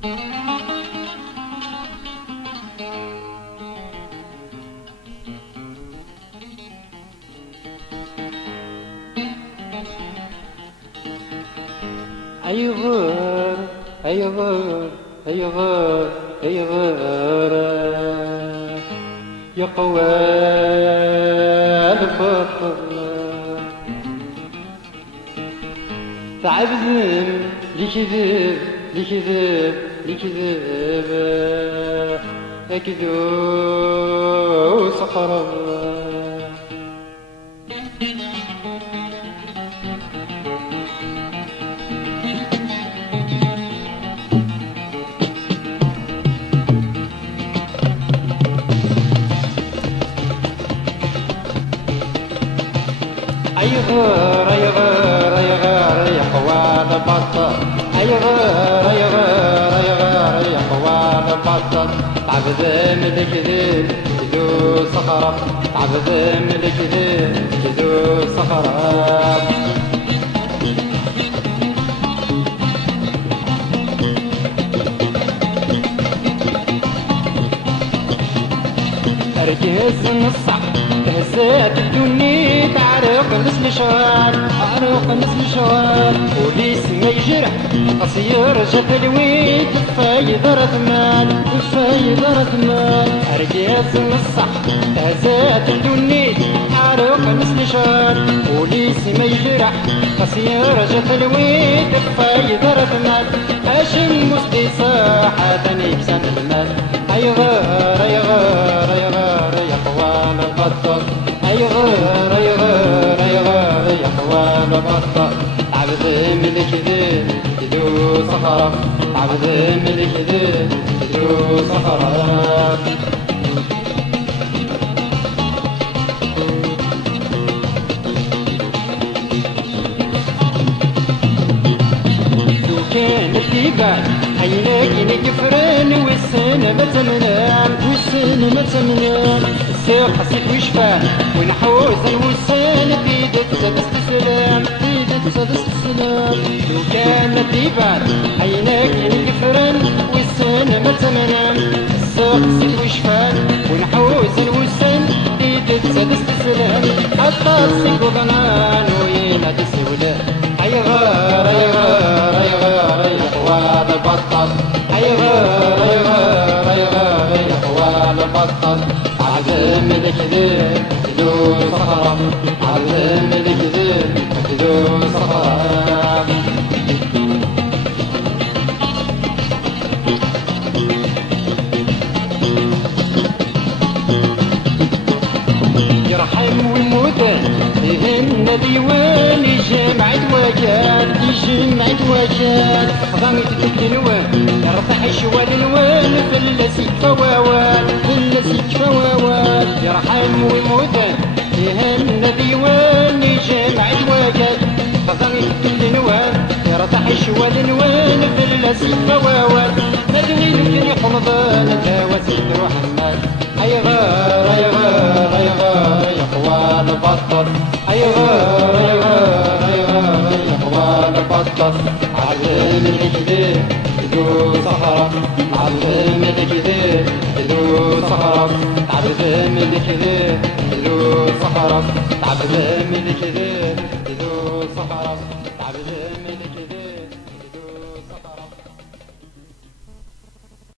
أيغار أيغار أيغار أيغار يا قوال الفطر تعبزم لكذب لكذب لكذب أكذو سقر أيغار أيغار أيغار يا قوال البطل أيغار أيغار أيغار يا قوال البطل تعبد من الكذب كذو صخرة تعبد من الكذب كذو صخرة أركز النصح تهزات الدنيا تعرق مثل شوال عرق مثل شوال وليس ما يجرح قصير جف الويد فايدة رثمان فايدة رثمان أركز النصح تهزات الدنيا تعرق مثل شوال وليس ما يجرح قصير جف الويد فايدة رثمان هاشم مسدي صاحة نكسن المال أيغار أيغار أيغار يا قوال البطل أيغار أيغار أيغار يا قوال البطل عبد من الكذب كذو صخرة عبد من الكذب كذو صخرة كان الديبان عينك يكفرن والسن ما تمنام والسن ما تمنام السير حسيت وشفان ونحوز الوسان بيدك تستسلام بيدك تستسلام لو كان الديبان عينك يكفرن والسن ما تمنام السير حسيت وشفان ونحوز الوسان بيدك تستسلام حتى تصيب ضنان وينادي السولان أيغار أيغار أيغار يا قوال البطل أيغار أيغار أيغار يا قوال البطل عزم الكذب كذو صخرة عزم الكذب كذو صخرة يرحم ويموتن يهن ديوان جمعت وجاد جمعت وجاد خضمت ذيك النوان يرفع شوال النوان فلسيك فواوان فلسيك فواوان يرحم ويموتن يهن ديوان جمعت وجاد خضمت ذيك النوان يرفع شوال النوان فلسيك فواوان مدوي لكن حمضان جاوزت روح الناس أيغار أيغار أيغار يا قوال البطل أيغار أيغار أيغار يا قوال البطل علم الكذب كذو صخرة علم الكذب كذو صخرة علم الكذب كذو صخرة علم الكذب كذو صخرة